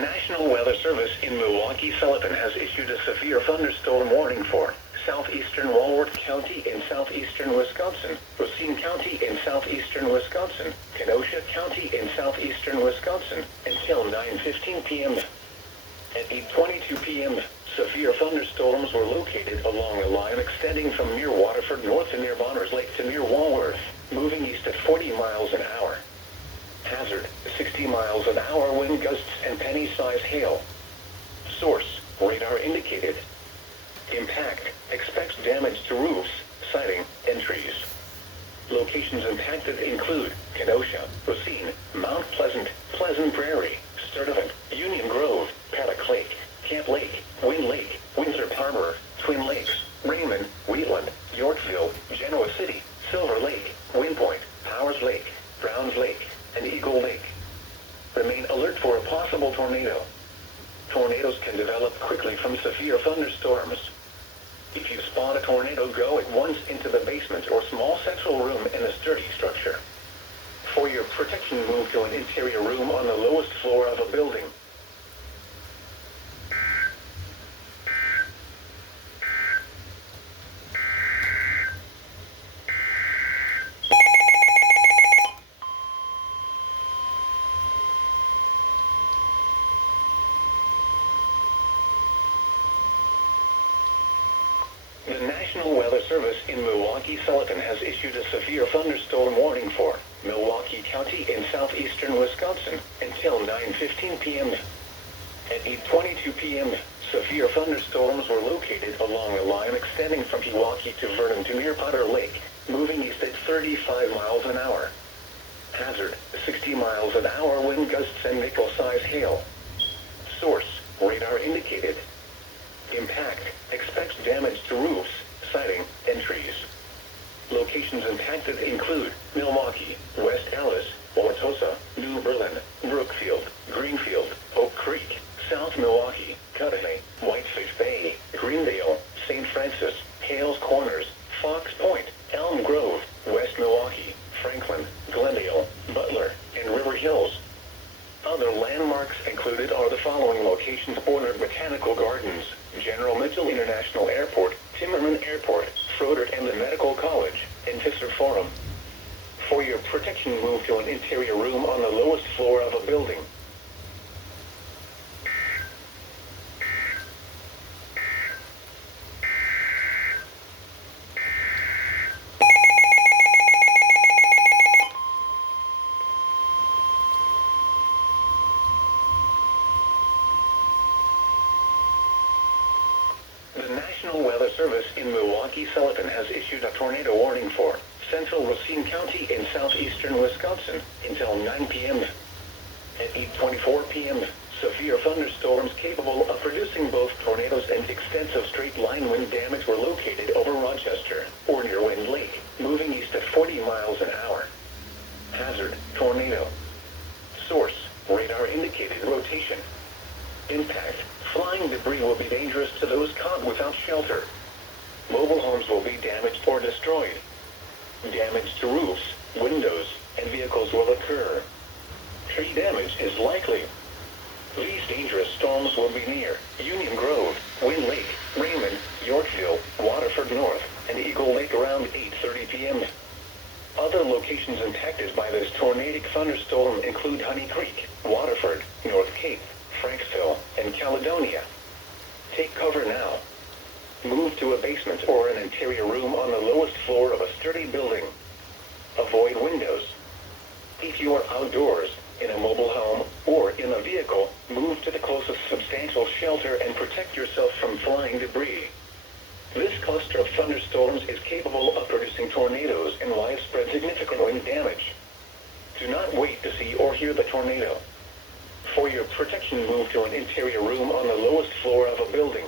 National Weather Service in Milwaukee-Sullivan has issued a severe thunderstorm warning for southeastern Walworth County in southeastern Wisconsin, Racine County in southeastern Wisconsin, Kenosha County in southeastern Wisconsin, until 9:15 p.m. At 8:22 p.m., severe thunderstorms were located along a line extending from near Waterford north to near Bonners Lake to near Walworth, moving east at 40 miles an hour. Hazard, 60 miles an hour wind gusts and penny-size hail. Source, radar indicated. Impact, expects damage to roofs, siding, and trees. Locations impacted include Kenosha, Racine, Mount Pleasant, Pleasant Prairie, Sturtevant, Union Grove, Paddock Lake, Camp Lake, Wind Lake, Winthrop Harbor, Twin Lakes, Raymond, Wheatland, Yorkville, Genoa City, Silver Lake, Wind Point, Powers Lake, Browns Lake, and Eagle Lake. Remain alert for a possible tornado. Tornadoes can develop quickly from severe thunderstorms. If you spot a tornado, go at once into the basement or small central room in a sturdy structure. For your protection, move to an interior room on the lowest floor of a building. The National Weather Service in Milwaukee-Sullivan has issued a severe thunderstorm warning for Milwaukee County in southeastern Wisconsin until 9:15 p.m. At 8:22 p.m., severe thunderstorms were located along a line extending from Pewaukee to Vernon to near Potter Lake, moving east at 35 miles an hour. Hazard, 60 miles an hour wind gusts and nickel-size hail. Source, radar indicated. Impact, expects damage to roofs, siding, and trees. Locations impacted include Milwaukee, West Allis, Wauwatosa, New Berlin, Brookfield, Greenfield, Oak Creek, South Milwaukee, Cudahy, Whitefish Bay, Greendale, St. Francis, Hales Corners, Fox Point, Elm Grove, West Milwaukee, Franklin, Glendale, Butler, and River Hills. Other landmarks included are the following locations: Borner Botanical Gardens, General Mitchell International Airport, Timmerman Airport, Frodert and the Medical College, and Visser Forum. For your protection, move to an interior room on the lowest floor of a building. The National Weather Service in Milwaukee-Sullivan has issued a tornado warning for central Racine County in southeastern Wisconsin until 9 p.m. At 8:24 p.m., severe thunderstorms capable of producing both tornadoes and extensive straight-line wind damage were located over Rochester or near Wind Lake, moving east at 40 miles an hour. Hazard, tornado. Source, radar indicated rotation. Impact, flying debris will be dangerous to those caught without shelter. Mobile homes will be damaged or destroyed. Damage to roofs, windows, and vehicles will occur. Tree damage is likely. These dangerous storms will be near Union Grove, Wind Lake, Raymond, Yorkville, Waterford North, and Eagle Lake around 8:30 p.m. Other locations impacted by this tornadic thunderstorm include Honey Creek, Waterford, North Cape, Franksville, and Caledonia. Take cover now. Move to a basement or an interior room on the lowest floor of a sturdy building. Avoid windows. If you are outdoors, in a mobile home, or in a vehicle, move to the closest substantial shelter and protect yourself from flying debris. This cluster of thunderstorms is capable of producing tornadoes and widespread significant wind damage. Do not wait to see or hear the tornado. For your protection, move to an interior room on the lowest floor of a building.